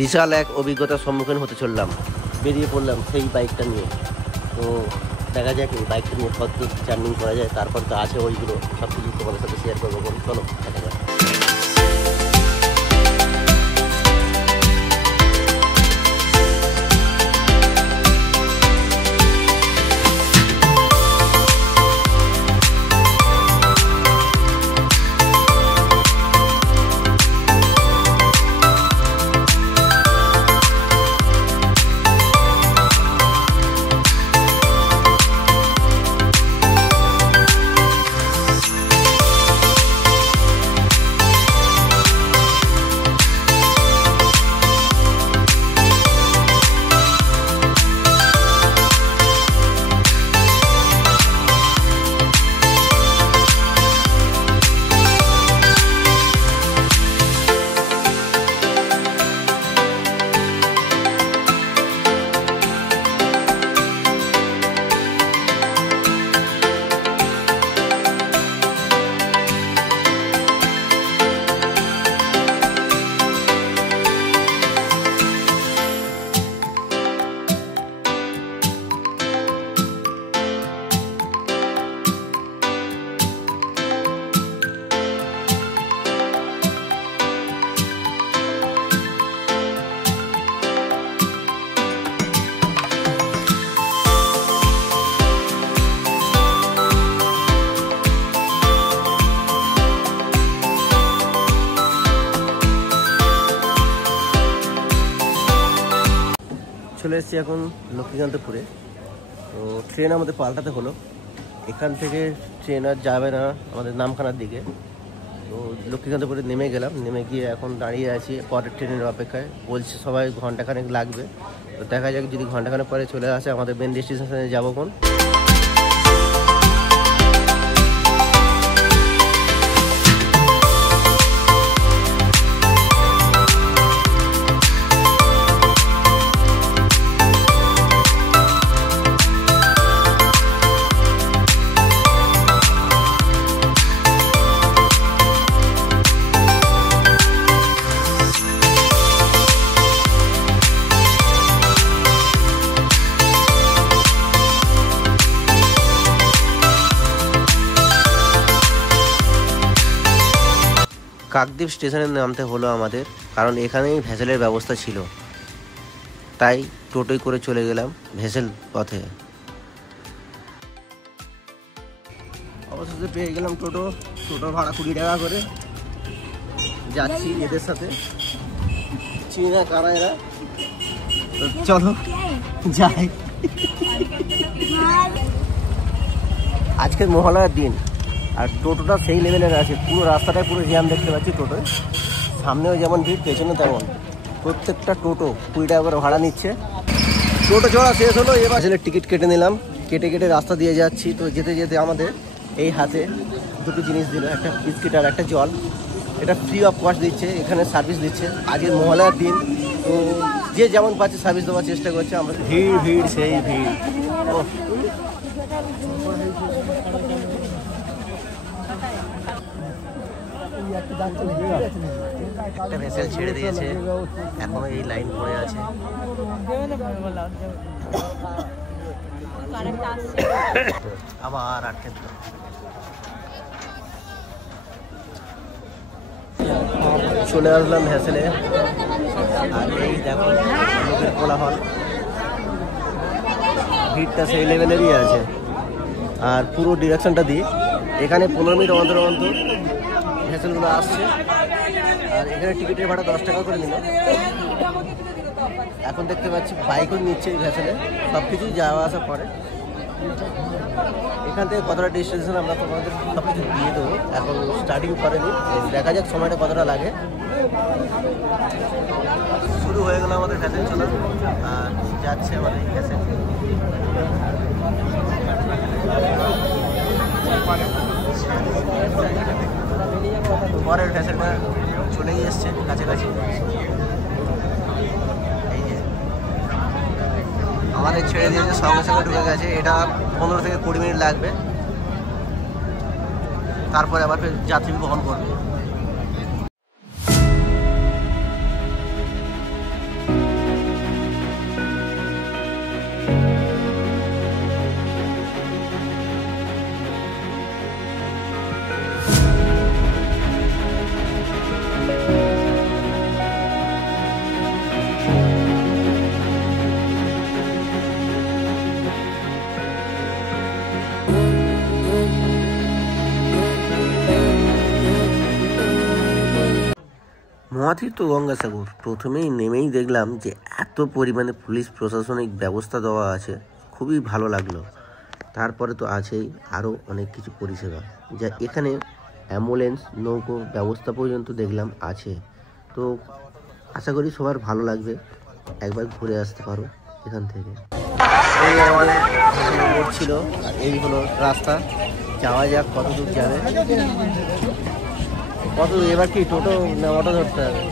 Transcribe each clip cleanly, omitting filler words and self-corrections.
বিশাল এক অভিজ্ঞতার সম্মুখীন হতে চললাম, বেরিয়ে পড়লাম সেই বাইকটা নিয়ে। তো দেখা যাক এই বাইকটা নিয়ে কত জার্নি করা যায়, তারপর তো আছে ওইগুলো সব কিছু তোমাদের সাথে শেয়ার করবো। চলো দেখা যাক। চলে এসেছি এখন লক্ষ্মীকান্তপুরে। তো ট্রেন আমাদের পাল্টাতে হলো, এখান থেকে ট্রেন আর যাবে না আমাদের নামখানার দিকে। তো লক্ষ্মীকান্তপুরে নেমে গেলাম, নেমে গিয়ে এখন দাঁড়িয়ে আছি পরের ট্রেনের অপেক্ষায়। বলছে সবাই ঘন্টাখানেক লাগবে, তো দেখা যাক যদি ঘন্টাখানেক পরে চলে আসে আমাদের মেন ডেস্টিনেশনে যাবো কোন। কাকদ্বীপ স্টেশনে নামতে হলো আমাদের, কারণ এখানেই ভেসেলের ব্যবস্থা ছিল, তাই টোটোয় করে চলে গেলাম ভেসেল পথে। অবশেষে পেয়ে গেলাম টোটো। টোটোর ভাড়া 20 টাকা করে। যাচ্ছি এদের সাথে, চিনা কারা এরা, তো চলো যাই। আজকের মহালয়ার দিন, আর টোটোটা সেই লেভেলের আছে, পুরো রাস্তাটায় পুরো জ্যাম দেখতে পাচ্ছি টোটোয়। সামনেও যেমন ভিড়, পেছনে তেমন। প্রত্যেকটা টোটো 20 টাকা করে ভাড়া নিচ্ছে। টোটো চড়া শেষ হলো, এবার আসলে টিকিট কেটে নিলাম। কেটে রাস্তা দিয়ে যাচ্ছি। তো যেতে যেতে আমাদের এই হাতে দুটো জিনিস দিল, একটা বিস্কিট আর একটা জল। এটা ফ্রি অফ কস্ট দিচ্ছে, এখানে সার্ভিস দিচ্ছে। আজকের মহালয়ার দিন, তো যে যেমন পাচ্ছে সার্ভিস দেওয়ার চেষ্টা করছে। আমরা ভিড় সেই ভিড়। একটা ভেসেল ছেড়ে দিয়েছে, এখনো এই লাইন পড়ে আছে। আবার আটকে দিল। চলে আসলাম ভেসেলে, আর এই দেখো লোকের কোলাহল, ভিড়টা সেই লেভেলেরই আছে। আর পুরো ডিরেকশনটা দিই, এখানে 15 মিনিট অন্তর অন্তর ভেসেলগুলো আসছে। আর এখানে টিকিটের ভাড়া 10 টাকা করে নিল। এখন দেখতে পাচ্ছি বাইকও নিচ্ছে এই ভেসেলে, সব কিছুই যাওয়া আসা করে। এখান থেকে কতটা ডেস্টিনেশন আমরা তোমাদের সব কিছু দিয়ে দেবো। এখন স্টার্টিং করেনি, দেখা যাক সময়টা কতটা লাগে। শুরু হয়ে গেল আমাদের ভেসেল চলা, আর যাচ্ছে আমাদের ভেসেল। পরের ভেসেলটা চলেই এসছে কাছাকাছি। এই যে আমাদের ছেড়ে দিয়েছে, সঙ্গে সঙ্গে ঢুকে গেছে। এটা 15 থেকে 20 মিনিট লাগবে, তারপরে আবার যাত্রী বহন করবে। মহাতীর্থ গঙ্গাসাগর প্রথমেই নেমেই দেখলাম যে এত পরিমাণে পুলিশ প্রশাসনিক ব্যবস্থা দেওয়া আছে, খুবই ভালো লাগলো। তারপরে তো আছেই আরও অনেক কিছু পরিষেবা, যা এখানে অ্যাম্বুলেন্স, নৌকো ব্যবস্থা পর্যন্ত দেখলাম আছে। তো আশা করি সবার ভালো লাগবে, একবার ঘুরে আসতে পারো এখান থেকে। এই আমাদের ছিল, আর এই হলো রাস্তা, যাওয়া যাক কত দূর যাবে, কত এবার কি টোটো না অটো ধরতে হবে।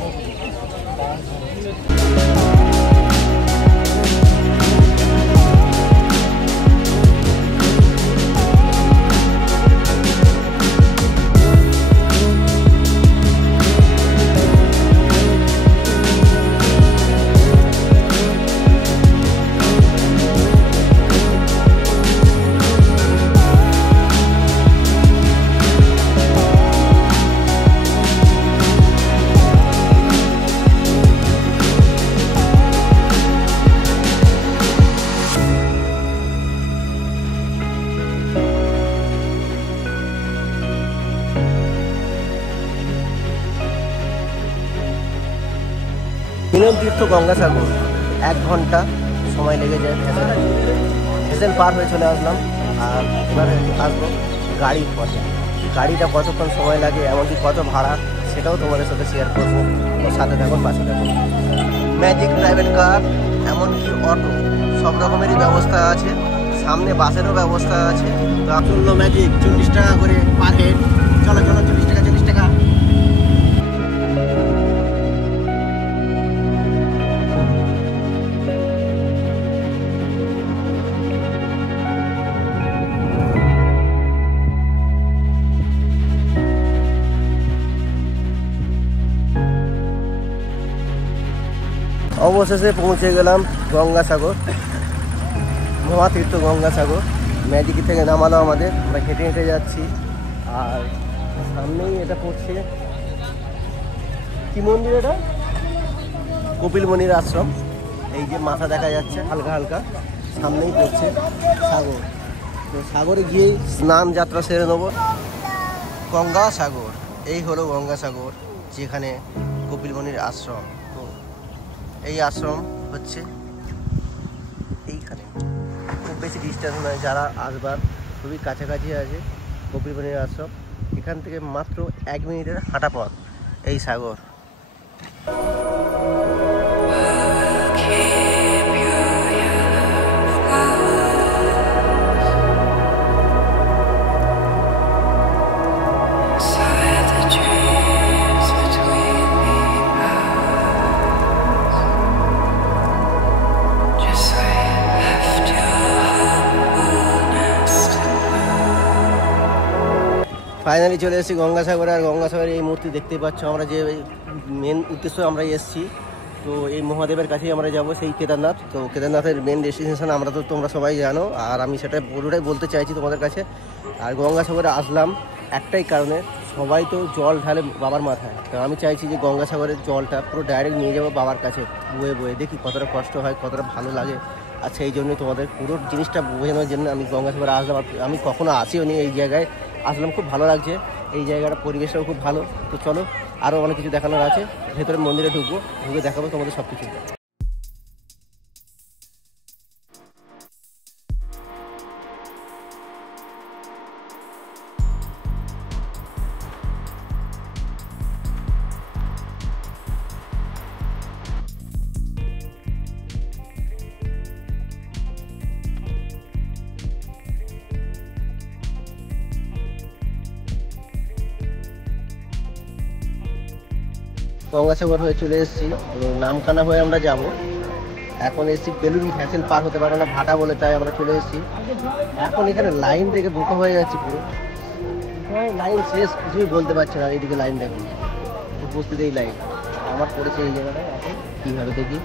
মিলন তীর্থ গঙ্গাসাগর 1 ঘন্টা সময় লেগে যায়। হেসেল পার হয়ে চলে আসলাম, আর এবার আসবো গাড়ির পথে। গাড়িটা কতক্ষণ সময় লাগে, এমনকি কত ভাড়া, সেটাও তোমাদের সাথে শেয়ার করবো। তো সাথে থাকুন, পাশে থাকুন। ম্যাজিক প্রাইভেট কার, এমনকি অটো, সব রকমেরই ব্যবস্থা আছে। সামনে বাসেরও ব্যবস্থা আছে। তো আপনার ম্যাজিক 40 টাকা করে পার হেড। চলো চলো, 40 টাকা 40 টাকা। অবশেষে পৌঁছে গেলাম গঙ্গাসাগর, মহাতীর্থ গঙ্গাসাগর। ম্যাজিক থেকে নামালো আমাদের, আমরা হেঁটে হেঁটে যাচ্ছি। আর সামনেই এটা পড়ছে কি মন্দির, এটা কপিলমুনির আশ্রম। এই যে মাথা দেখা যাচ্ছে হালকা হালকা, সামনেই পড়ছে সাগর। তো সাগরে গিয়েই স্নান যাত্রা সেরে নেবো। গঙ্গাসাগর, এই হলো গঙ্গাসাগর, যেখানে কপিলমুনির আশ্রম। তো এই আশ্রম হচ্ছে এইখানে, খুব বেশি ডিস্টেন্স নয়, যারা আসবার খুবই কাছাকাছি আছে কপিলমুনির আশ্রম। এখান থেকে মাত্র 1 মিনিটের হাঁটা পথ এই সাগর। ফাইনালি চলে এসেছি গঙ্গাসাগরে। আর গঙ্গাসাগরে এই মূর্তি দেখতেই পাচ্ছ, আমরা যে মেন উদ্দেশ্য আমরা এসেছি, তো এই মহাদেবের কাছেই আমরা যাব, সেই কেদারনাথ। তো কেদারনাথের মেন ডেস্টিনেশন আমরা তো তোমরা সবাই জানো, আর আমি সেটা পুরোটাই বলতে চাইছি তোমাদের কাছে। আর গঙ্গাসাগরে আসলাম একটাই কারণে, সবাই তো জল ঢালে বাবার মাথায়, তো আমি চাইছি যে গঙ্গাসাগরের জলটা পুরো ডাইরেক্ট নিয়ে যাবো বাবার কাছে, বয়ে বয়ে দেখি কতটা কষ্ট হয়, কতটা ভালো লাগে। আর সেই জন্যই তোমাদের পুরো জিনিসটা বোঝানোর জন্য আমি গঙ্গাসাগরে আসলাম। আমি কখনো আসিও নি, এই জায়গায় আসলাম, খুব ভালো লাগছে। এই জায়গাটা পরিবেশটাও খুব ভালো। তো চলো, আরও অনেক কিছু দেখানোর আছে, ভেতরে মন্দিরে ঢুকবো, ঢুকে দেখাবো তোমাদের সব কিছু। গঙ্গাসাগর হয়ে চলে এসেছি, নামখানা হয়ে আমরা যাব। এখন এসেছি বেলুন ভ্যাসেল পার হতে পারে না, ভাটা বলে, তাই আমরা চলে এসেছি। এখন এখানে লাইন থেকে বোকা হয়ে যাচ্ছি পুরো, লাইন শেষ, কিছুই বলতে পারছি না। এইদিকে লাইন দেখুন, উপস্থিত এই লাইন আমার পড়েছে এই জায়গাটায়। এখন কীভাবে দেখি,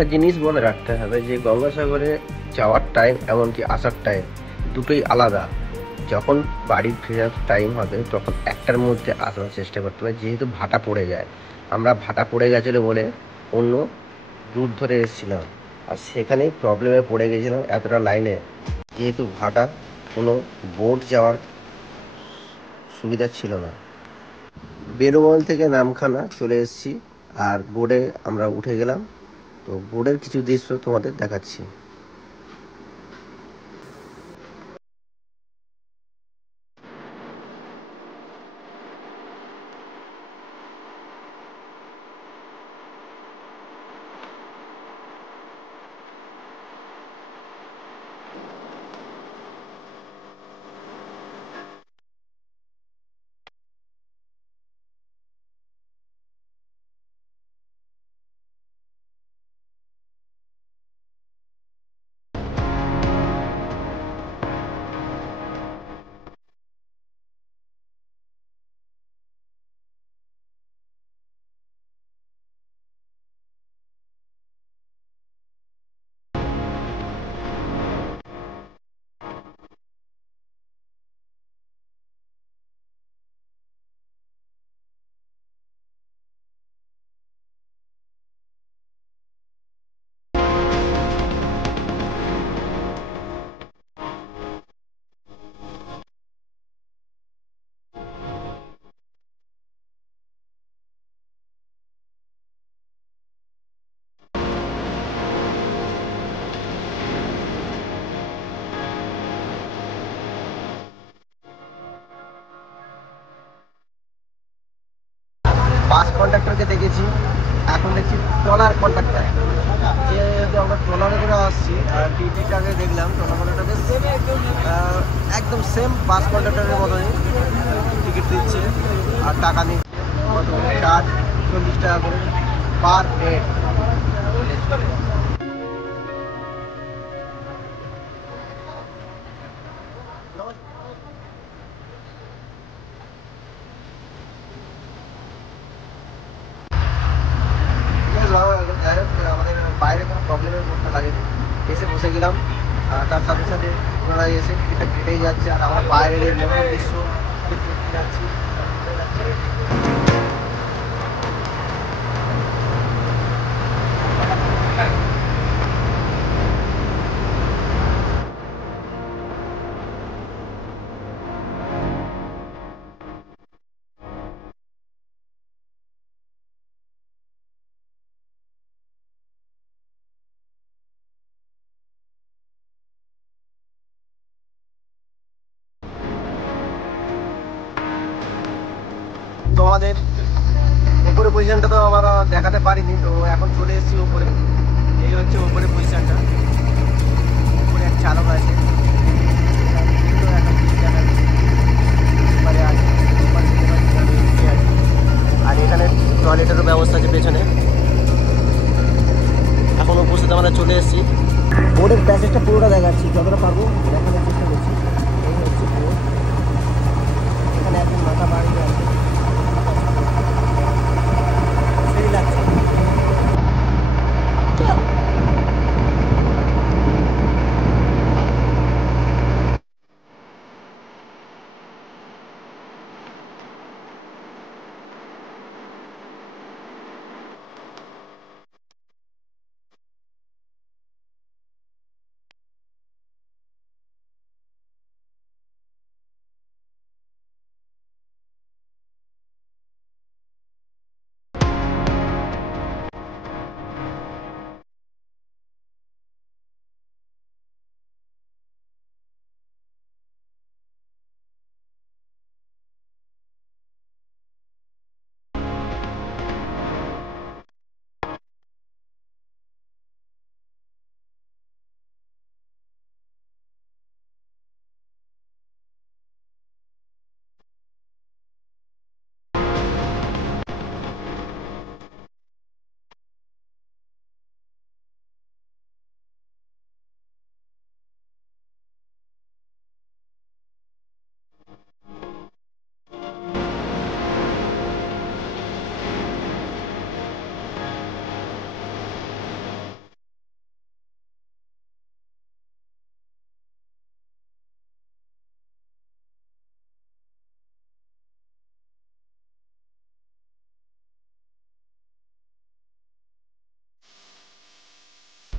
একটা জিনিস মনে রাখতে হবে যে গঙ্গাসাগরে যাওয়ার টাইম এমনকি আসার টাইম দুটোই আলাদা। যখন বাড়ি ফেরার টাইম হবে তখন একটার মধ্যে আসার চেষ্টা করতে হবে, যেহেতু ভাটা পড়ে যায়। আমরা ভাটা পড়ে গেছিলো বলে অন্য রুট ধরে এসেছিলাম, আর সেখানেই প্রবলেমে পড়ে গেছিলাম এতটা লাইনে, যেহেতু ভাটা কোনো বোট যাওয়ার সুবিধা ছিল না। বেনুগঞ্জ থেকে নামখানা চলে এসেছি, আর বোর্ডে আমরা উঠে গেলাম। তো বোর্ডের কিছু দৃশ্য তোমাদের দেখাচ্ছি। বাস কন্ডাক্টরকে দেখেছি, এখন দেখছি ট্রলার কন্ডাক্টর। যেহেতু আমরা ট্রলারে করে আসছি, আর টিটিটাকে দেখলাম ট্রলার কন্ডাক্টরকে সেম একদম সেম বাস কন্ডাক্টরের মতনই টিকিট দিচ্ছে আর টাকা নিচ্ছে কত 40 টাকা করে পার হেড। আমাদের বাইরে কোনো প্রবলেমের মধ্যে লাগেনি, এসে বসে গেলাম। তার সাথে সাথে ওনারা এসে টিকিটটা কেটেই যাচ্ছে, আর আমরা বাইরের মনোরম দৃশ্য দেখতে যাচ্ছি। তোমাদের উপরে পজিশনটা তো আমরা দেখাতে পারিনি, তো এখন চলে এসেছি উপরে। এই হচ্ছে উপরে পজিশনটা, উপরে এক চালক আছে, আর এখানে টয়লেটেরও ব্যবস্থা আছে পেছনে। এখন উপস্থিত আমরা চলে এসেছি, বোর্ডের প্যাসেজটা পুরোটা দেখাচ্ছি, যতটা পারবো দেখানোর চেষ্টা করছি। এই হচ্ছে বোর্ড, এখানে একজন মাথা বাড়িয়ে আছে, সেই লাগছে।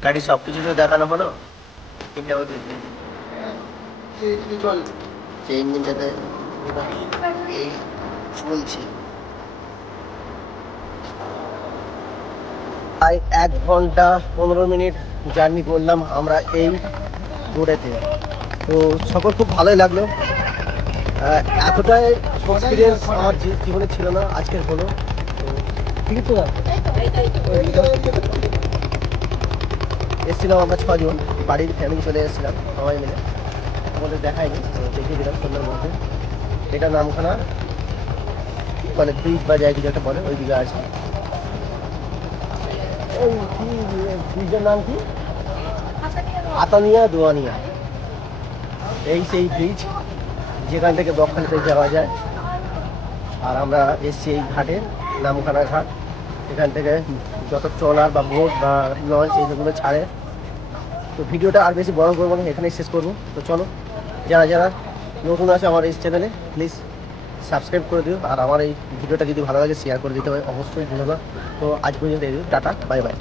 গাড়ি সব কিছু তো দেখানো হলো, যে ইঞ্জিনটাতে এই চলছে। প্রায় 1 ঘন্টা 15 মিনিট জার্নি করলাম আমরা এই রোডেতে। তো সকল খুব ভালোই লাগলো। এতটাই এক্সপিরিয়েন্স আমার জীবনে ছিল না, আজকের হলো। এসেছিলাম আমরা 6 জন, বাড়ির ফ্যামিলি চলে এসেছিলাম সবাই মিলে। আমাদের দেখায়নি, দেখিয়ে দিলাম সন্ধ্যার মধ্যে। এটা নামখানা মানে ব্রিজ বা জায়গা যেটা বলে, ওই দিকে আছে। ওই ব্রিজের নাম কি? আতানিয়া দোয়ানিয়া। এই সেই ব্রিজ যেখান থেকে বকখালিতে যাওয়া যায়। আর আমরা এসছি এই ঘাটে, নামখানা ঘাট। এখান থেকে যত ট্রলার বা বোট বা লঞ্চ এইগুলো ছাড়ে। তো ভিডিওটা আর বেশি বড় করবো না, এখানেই শেষ করবো। তো চলো, যারা যারা নতুন আছে আমার এই চ্যানেলে প্লিজ সাবস্ক্রাইব করে দিও। আর আমার এই ভিডিওটা যদি ভালো লাগে শেয়ার করে দিতে হবে অবশ্যই, ধন্যবাদ। তো আজ পর্যন্ত টাটা, বাই বাই।